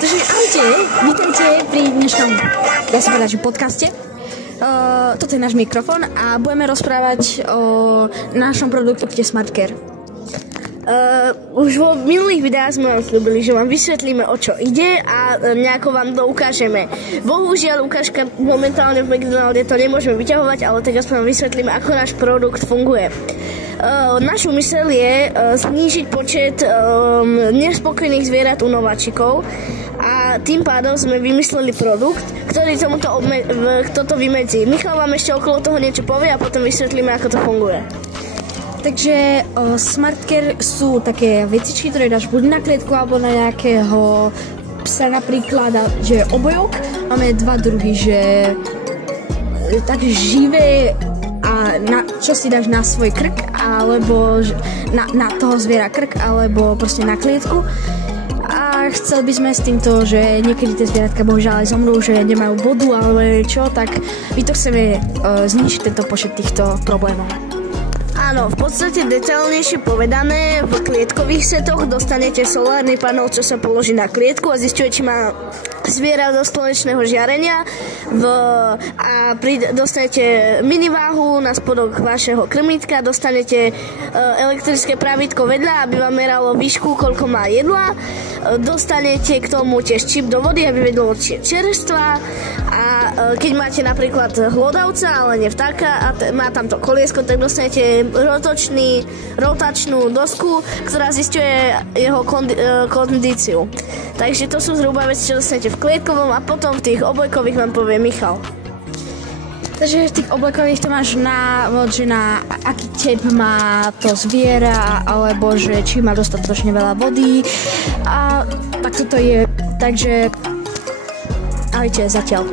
Takže ahojte, vítajte pri dnešnom, ja som povedať, že podcaste. Toto je náš mikrofón a budeme rozprávať o našom produkte SmartCare. Už vo minulých videách sme vám slúbili, že vám vysvetlíme, o čo ide a nejako vám to ukážeme. Bohužiaľ, ukážka momentálne v McDonalde to nemôžeme vyťahovať, ale tak aspoň vám vysvetlíme, ako náš produkt funguje. Našu myseľ je znížiť počet nespokojných zvierat u nováčikov a tým pádom sme vymysleli produkt, ktorý toto vymedzí. Michal vám ešte okolo toho niečo povie a potom vysvetlíme, ako to funguje. Takže SmartCare sú také vecičky, ktoré dáš buď na klietku alebo na nejakého psa, napríklad, že obojok. Máme dva druhy, že tak živé a čo si dáš na svoj krk, alebo na toho zviera krk, alebo proste na klietku. A chceli by sme s týmto, že niekedy tie zvieratka bohužiaľ aj zomrú, že nemajú vodu alebo niečo, tak my to chceme znižiť tento počet týchto problémov. Áno, v podstate detailnejšie povedané, v klietkových setoch dostanete solárny panel, čo sa položí na klietku a zisťuje, či má zviera do slnečného žiarenia dostanete miniváhu na spodok vašeho krmítka, dostanete elektrické pravítko vedľa, aby vám meralo výšku, koľko má jedla, dostanete k tomu tiež čip do vody, aby vedelo čerstva a keď máte napríklad hlodavca, ale nie vtáka a má tam to koliesko, tak dostanete rotačnú dosku, ktorá zisťuje jeho kondíciu. Takže to sú zhruba veci, čo dostanete v klietkovom a potom v tých obojkových vám povie Michal. Takže v tých oblekových to máš že na aký tep má to zviera, alebo že či má dostatočne veľa vody. A tak toto je. Takže ahojte zatiaľ.